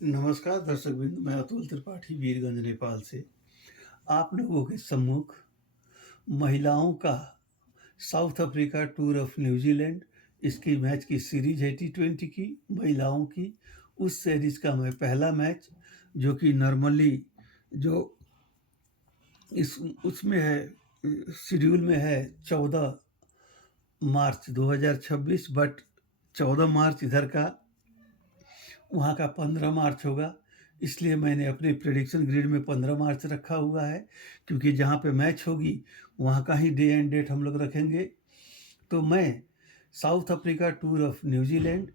नमस्कार दर्शकवृंद, मैं अतुल त्रिपाठी वीरगंज नेपाल से आप लोगों के सम्मुख महिलाओं का south Africa tour of New Zealand इसकी मैच की सीरीज है टी20 की महिलाओं की। उस सीरीज का मैं पहला मैच जो कि नॉर्मली जो इस उसमें है शेड्यूल में है 14 मार्च 2026, बट 14 मार्च इधर का वहाँ का 15 मार्च होगा। इसलिए मैंने अपने प्रेडिक्शन ग्रिड में 15 मार्च रखा हुआ है, क्योंकि जहाँ पे मैच होगी वहाँ का ही डे एंड डेट हम लोग रखेंगे। तो मैं south Africa tour of New Zealand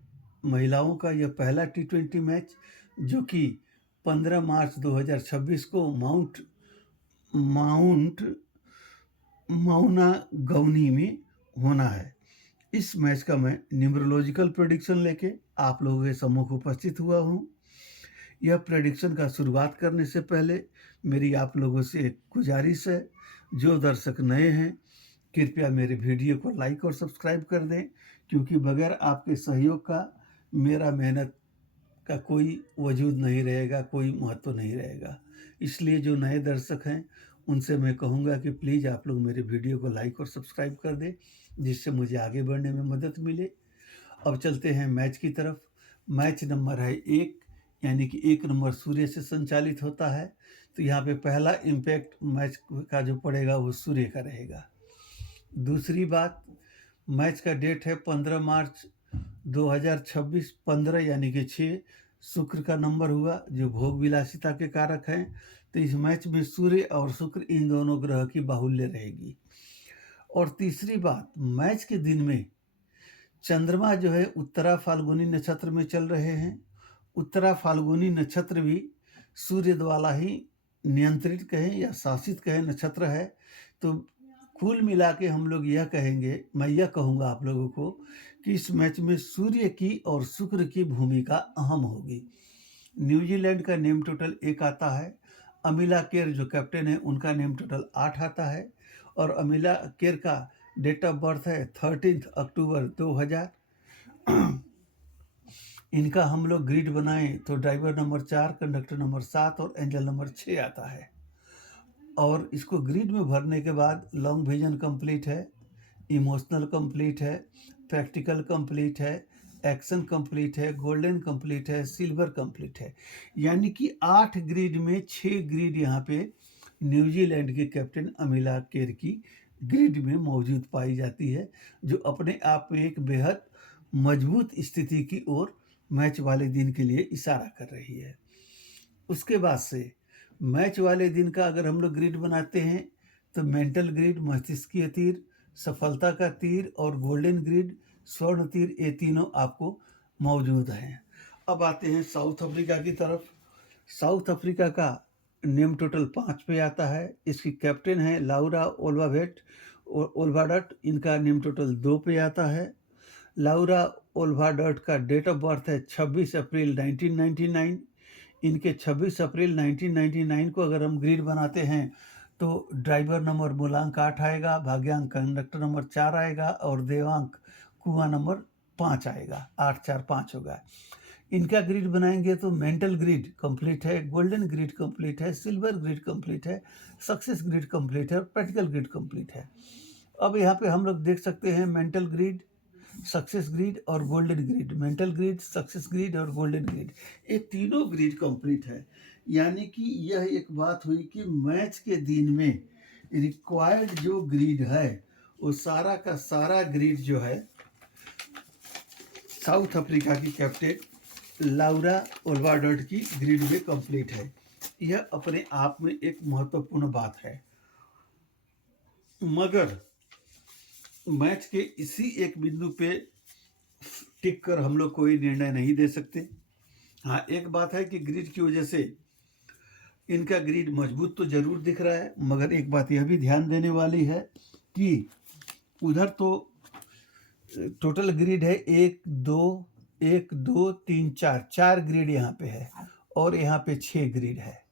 महिलाओं का यह पहला टी20 मैच जो कि 15 मार्च 2026 को माउंट माउना गौनी में होना है। इस मैच का मैं न्यूमरोलॉजिकल प्रेडिक्शन लेके आप लोगों के सम्मुख उपस्थित हुआ हूँ। यह प्रेडिक्शन का शुरुआत करने से पहले मेरी आप लोगों से एक गुजारिश है, जो दर्शक नए हैं कृपया मेरे वीडियो को लाइक और सब्सक्राइब कर दें, क्योंकि बगैर आपके सहयोग का मेरा मेहनत का कोई वजूद नहीं रहेगा, कोई महत्व नहीं रहेगा। इसलिए जो नए दर्शक हैं उनसे मैं कहूँगा कि प्लीज़ आप लोग मेरे वीडियो को लाइक और सब्सक्राइब कर दें, जिससे मुझे आगे बढ़ने में मदद मिले। अब चलते हैं मैच की तरफ। मैच नंबर है 1, यानी कि 1 नंबर सूर्य से संचालित होता है। तो यहाँ पे पहला इम्पैक्ट मैच का जो पड़ेगा वो सूर्य का रहेगा। दूसरी बात, मैच का डेट है 15 मार्च 2026, 15 यानी कि 6 शुक्र का नंबर हुआ, जो भोग विलासिता के कारक हैं। तो इस मैच में सूर्य और शुक्र इन दोनों ग्रह की बाहुल्य रहेगी। और तीसरी बात, मैच के दिन में चंद्रमा जो है उत्तरा फाल्गुनी नक्षत्र में चल रहे हैं। उत्तरा फाल्गुनी नक्षत्र भी सूर्य द्वारा ही नियंत्रित कहें या शासित कहें नक्षत्र है। तो कुल मिला के हम लोग यह कहेंगे, मैं यह कहूँगा आप लोगों को कि इस मैच में सूर्य की और शुक्र की भूमिका अहम होगी। न्यूजीलैंड का नेम टोटल 1 आता है। अमिला केर जो कैप्टन है उनका नेम टोटल 8 आता है। और अमिला केर का डेट ऑफ बर्थ है 13 अक्टूबर 2000। इनका हम लोग ग्रिड बनाएं तो ड्राइवर नंबर 4, कंडक्टर नंबर 7 और एंजल नंबर 6 आता है। और इसको ग्रिड में भरने के बाद लॉन्ग विजन कंप्लीट है, इमोशनल कंप्लीट है, प्रैक्टिकल कंप्लीट है, एक्शन कंप्लीट है, गोल्डन कंप्लीट है, सिल्वर कंप्लीट है। यानी कि 8 ग्रिड में 6 ग्रिड यहाँ पे न्यूजीलैंड के कैप्टन अमिला केर की ग्रिड में मौजूद पाई जाती है, जो अपने आप में एक बेहद मजबूत स्थिति की ओर मैच वाले दिन के लिए इशारा कर रही है। उसके बाद से मैच वाले दिन का अगर हम लोग ग्रिड बनाते हैं तो मेंटल ग्रिड, मस्तिष्कीय तीर, सफलता का तीर और गोल्डन ग्रिड, स्वर्ण तीर, ये तीनों आपको मौजूद हैं। अब आते हैं साउथ अफ्रीका की तरफ। साउथ अफ्रीका का नेम टोटल 5 पे आता है। इसकी कैप्टन है लाउरा ओल्वाडट, इनका नेम टोटल 2 पे आता है। लाउरा ओल्वाडट का डेट ऑफ बर्थ है 26 अप्रैल 1999। इनके 26 अप्रैल 1999 को अगर हम ग्रिड बनाते हैं तो ड्राइवर नंबर मूलांक 8 आएगा, भाग्यांक कंडक्टर नंबर 4 आएगा और देवांक कुआं नंबर 5 आएगा। 8 4 5 होगा। इनका ग्रिड बनाएंगे तो मेंटल ग्रिड कंप्लीट है, गोल्डन ग्रिड कंप्लीट है, सिल्वर ग्रिड कंप्लीट है, सक्सेस ग्रिड कंप्लीट है और प्रैक्टिकल ग्रिड कंप्लीट है। अब यहाँ पे हम लोग देख सकते हैं मेंटल ग्रिड, सक्सेस ग्रिड और golden grid. Mental grid, success grid और गोल्डन ग्रिड, ये तीनों ग्रिड कंप्लीट है। यानी कि यह एक बात हुई कि मैच के दिन में रिक्वायर्ड जो ग्रिड है वो सारा का सारा ग्रिड जो है साउथ अफ्रीका की कैप्टन लाउरा ओल्वाडट की ग्रिड में कंप्लीट है। यह अपने आप में एक महत्वपूर्ण बात है। मगर मैच के इसी एक बिंदु पे टिक कर हम लोग कोई निर्णय नहीं दे सकते। हाँ, एक बात है कि ग्रिड की वजह से इनका ग्रिड मजबूत तो जरूर दिख रहा है, मगर एक बात यह भी ध्यान देने वाली है कि उधर तो टोटल ग्रिड है 1 2 1 2 3 4, 4 ग्रिड यहाँ पे है और यहाँ पे 6 ग्रिड है।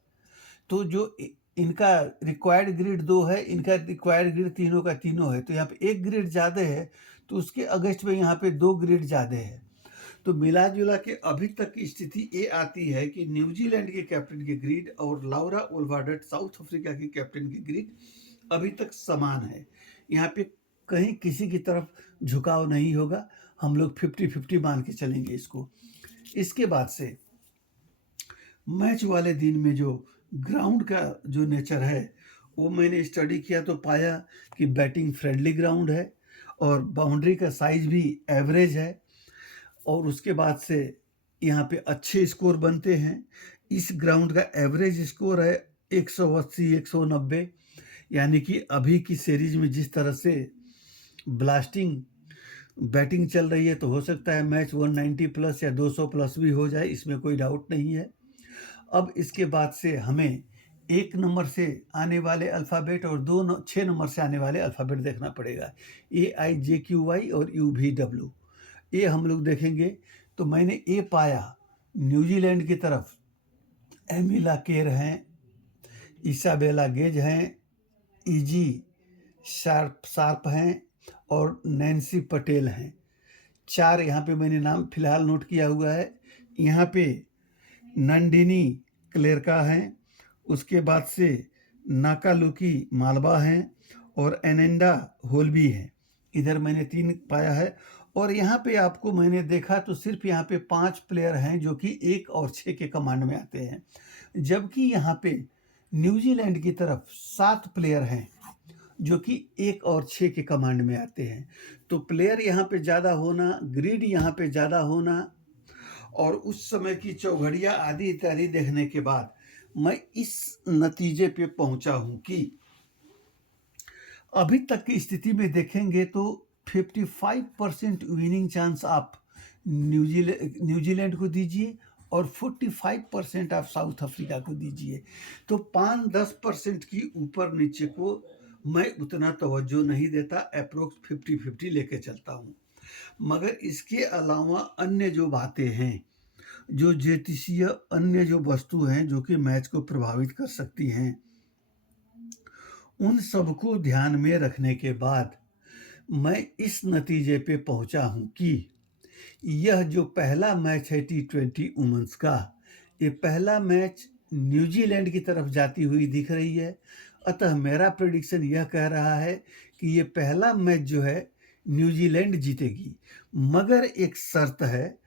तो जो इनका रिक्वायर्ड ग्रिड 2 है, इनका रिक्वायर्ड ग्रिड तीनों का तीनों है। तो यहाँ पे 1 ग्रिड ज़्यादा है, तो उसके अगेंस्ट में यहाँ पे 2 ग्रिड ज़्यादा है। तो मिला-जुला के अभी तक की स्थिति ये आती है कि न्यूजीलैंड के कैप्टन की ग्रिड और लाउरा ओल्वाडट साउथ अफ्रीका की कैप्टन की ग्रिड अभी तक समान है। यहाँ पे कहीं किसी की तरफ झुकाव नहीं होगा, हम लोग 50-50 मान के चलेंगे इसको। इसके बाद से मैच वाले दिन में जो ग्राउंड का जो नेचर है, वो मैंने स्टडी किया तो पाया कि बैटिंग फ्रेंडली ग्राउंड है और बाउंड्री का साइज़ भी एवरेज है और उसके बाद से यहाँ पे अच्छे स्कोर बनते हैं। इस ग्राउंड का एवरेज स्कोर है 180-190, यानी कि अभी की सीरीज़ में जिस तरह से ब्लास्टिंग बैटिंग चल रही है तो हो सकता है मैच 190 प्लस या 200 प्लस भी हो जाए, इसमें कोई डाउट नहीं है। अब इसके बाद से हमें 1 नंबर से आने वाले अल्फ़ाबेट और 6 नंबर से आने वाले अल्फ़ाबेट देखना पड़ेगा, AIJQY और UVW। ये हम लोग देखेंगे तो मैंने ये पाया न्यूजीलैंड की तरफ एमिला केर हैं, इसाबेला गेज हैं, इजी शार्प हैं और नैन्सी पटेल हैं। 4 यहाँ पे मैंने नाम फिलहाल नोट किया हुआ है। यहाँ पे नंदिनी क्लेरका हैं, उसके बाद से नाकालुकी मालवा हैं और एनेंडा होल्बी हैं। इधर मैंने 3 पाया है और यहाँ पे आपको मैंने देखा तो सिर्फ यहाँ पे 5 प्लेयर हैं जो कि 1 और 6 के कमांड में आते हैं, जबकि यहाँ पे न्यूजीलैंड की तरफ 7 प्लेयर हैं जो कि 1 और 6 के कमांड में आते हैं। तो प्लेयर यहाँ पे ज़्यादा होना, ग्रिड यहाँ पे ज़्यादा होना और उस समय की चौघड़िया आदि इत्यादि देखने के बाद मैं इस नतीजे पे पहुंचा हूं कि अभी तक की स्थिति में देखेंगे तो 55% विनिंग चांस आप न्यूजीलैंड को दीजिए और 45% आप साउथ अफ्रीका को दीजिए, तो 5-10% की ऊपर नीचे को मैं उतना तवज्जो नहीं देता, अप्रोक्स 50-50 लेके चलता हूँ। मगर इसके अलावा अन्य जो बातें हैं, जो ज्योतिषीय अन्य जो वस्तु हैं जो कि मैच को प्रभावित कर सकती हैं, उन सबको ध्यान में रखने के बाद मैं इस नतीजे पे पहुंचा हूं कि यह जो पहला मैच है T20 वुमेन्स का, ये पहला मैच न्यूजीलैंड की तरफ जाती हुई दिख रही है। अतः मेरा प्रेडिक्शन यह कह रहा है कि ये पहला मैच जो है न्यूजीलैंड जीतेगी, मगर एक शर्त है,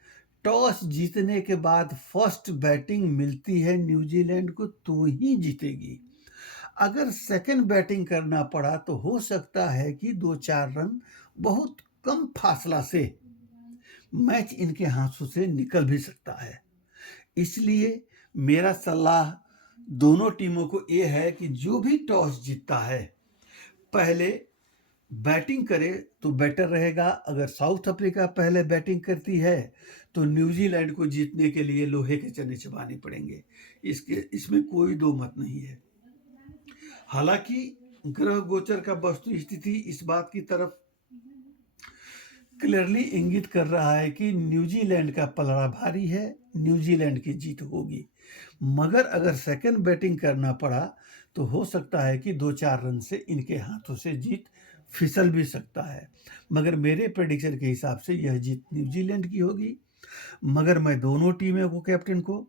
टॉस जीतने के बाद फर्स्ट बैटिंग मिलती है न्यूजीलैंड को तो ही जीतेगी। अगर सेकंड बैटिंग करना पड़ा तो हो सकता है कि 2-4 रन बहुत कम फासला से मैच इनके हाथों से निकल भी सकता है। इसलिए मेरा सलाह दोनों टीमों को ये है कि जो भी टॉस जीतता है पहले बैटिंग करे तो बेटर रहेगा। अगर साउथ अफ्रीका पहले बैटिंग करती है तो न्यूजीलैंड को जीतने के लिए लोहे के चने चबाने पड़ेंगे, इसमें कोई दो मत नहीं है। हालांकि ग्रह गोचर का वस्तु स्थिति इस बात की तरफ क्लियरली इंगित कर रहा है कि न्यूजीलैंड का पलड़ा भारी है, न्यूजीलैंड की जीत होगी। मगर अगर सेकंड बैटिंग करना पड़ा तो हो सकता है कि 2-4 रन से इनके हाथों से जीत फिसल भी सकता है। मगर मेरे प्रेडिक्शन के हिसाब से यह जीत न्यूजीलैंड की होगी। मगर मैं दोनों टीमों को, कैप्टन को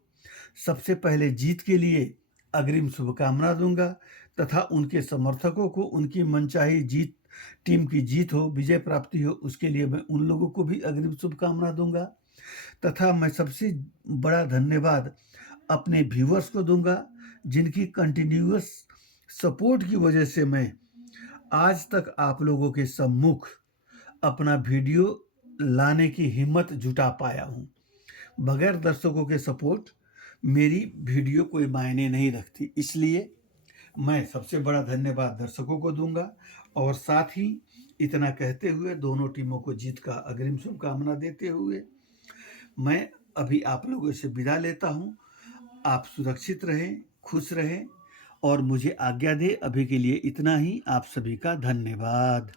सबसे पहले जीत के लिए अग्रिम शुभकामना दूंगा तथा उनके समर्थकों को उनकी मनचाही जीत, टीम की जीत हो, विजय प्राप्ति हो, उसके लिए मैं उन लोगों को भी अग्रिम शुभकामना दूंगा। तथा मैं सबसे बड़ा धन्यवाद अपने व्यूअर्स को दूंगा जिनकी कंटिन्यूअस सपोर्ट की वजह से मैं आज तक आप लोगों के सम्मुख अपना वीडियो लाने की हिम्मत जुटा पाया हूँ। बगैर दर्शकों के सपोर्ट मेरी वीडियो कोई मायने नहीं रखती, इसलिए मैं सबसे बड़ा धन्यवाद दर्शकों को दूंगा और साथ ही इतना कहते हुए दोनों टीमों को जीत का अग्रिम शुभकामना देते हुए मैं अभी आप लोगों से विदा लेता हूं। आप सुरक्षित रहें, खुश रहें और मुझे आज्ञा दें। अभी के लिए इतना ही। आप सभी का धन्यवाद।